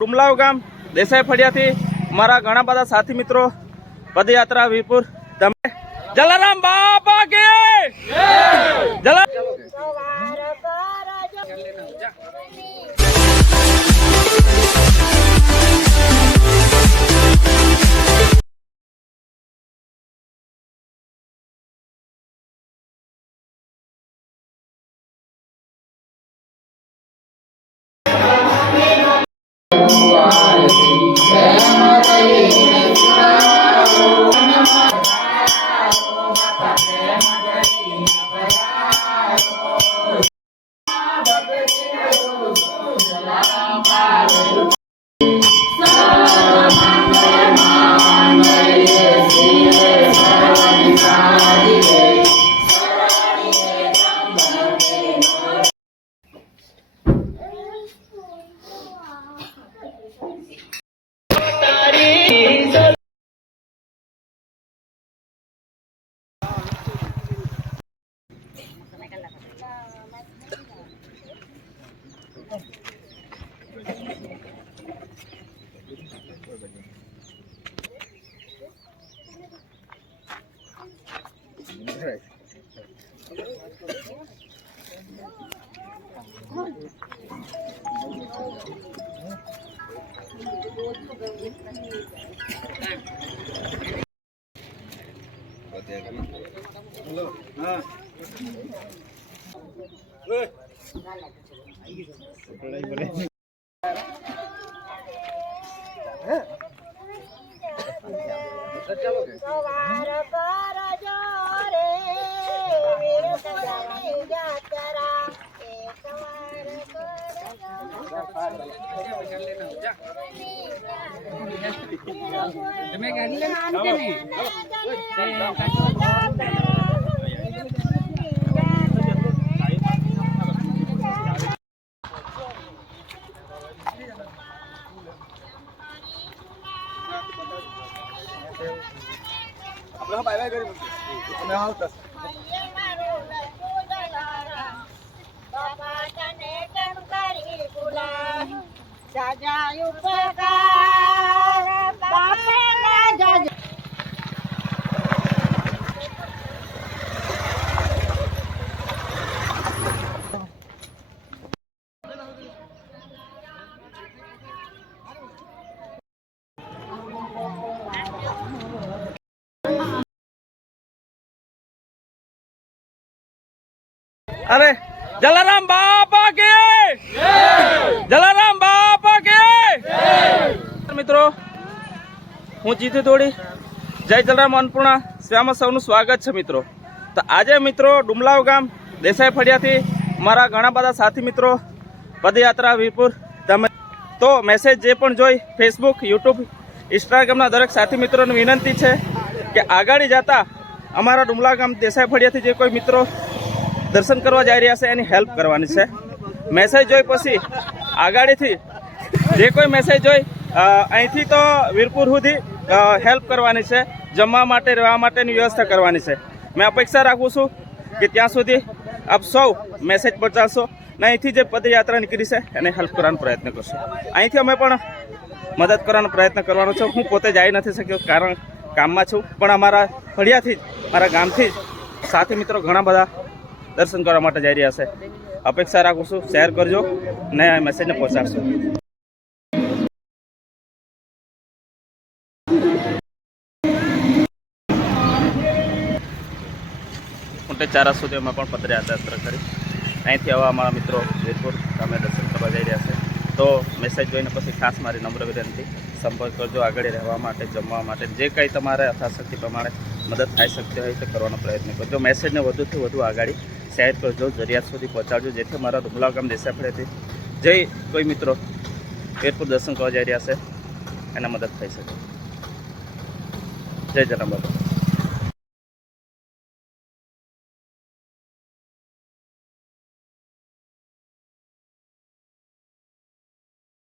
ડુમલાવ ગામ દેસાઈ ફળિયાથી મારા ઘણા બધા સાથી મિત્રો પદયાત્રા વીરપુર તમે જલારામ બાપા કે જય अरे जलाराम बापा के जलाराम बापा के मित्रों हूँ जीतू तोड़ी जय जलाराम अन्नपूर्णा श्याम सौनु स्वागत है मित्रों। तो आज मित्रों डुमलाव गाम देसाई फड़िया थी मारा घना बधा साथी मित्रों पदयात्रा वीरपुर तमे तो मैसेज जे पण जोई फेसबुक यूट्यूब इंस्टाग्राम दरेक साथी मित्रों ने विनंती है कि आगाड़ी जाता अमरा डुमलाव गाम देसाई फड़िया थी जे कोई मित्रों दर्शन करवा जा रहा है एनी हेल्प करवानी है। मैसेज जोई पछी आगाड़ीथी जे कोई मैसेज जोई अहींथी तो वीरपुर सुधी हेल्प करवानी है, जमवा माटे रहवा माटेनी व्यवस्था करवानी है। मैं अपेक्षा राखुं छुं कि त्यां सुधी आप सौ मैसेज पहोंचाडशो ने अहींथी जे पदयात्रा निकળી છે એને हेल्प करવાનો प्रयत्न करशो। अहींथी अमे पण मदद करવાનો प्रयत्न करवानो छे। हूँ पोते जाई नथी शक्यो कारण काममां छुं, पण अमारा फळियाथी ज मारा गामथी ज साथी मित्रों घणा बधा दर्शन करवा माटे जाई रह्या छे। अपेक्षा राखुं छुं शेर करजो ने मैसेज ने पहोंचाडशो। मोटे चारा सुधी अमे पण पदयात्रा करी અહીંથી આવા અમારા મિત્રો વીરપુર અમે દર્શન કરવા જઈ રહ્યા છે। તો મેસેજ જોઈને પછી ખાસ મારી નમ્ર વિનંતી સંપર્ક કરજો આગળ રહેવા માટે જમવા માટે જે કંઈ તમારે યથાશક્તિ પ્રમાણે મદદ થઈ શકતી હોય તે કરવાનો પ્રયત્ન કરજો। મેસેજને વધુથી વધુ આગળ શેર કરજો, જરૂરિયાત સુધી પહોંચાડજો જેથી મારા ડુમલાવ ગામ દેસાઈ ફળિયાથી જે કોઈ મિત્રો વીરપુર દર્શન કરવા જઈ રહ્યા છે એને મદદ થઈ શકે। જય જલારામ બાપા।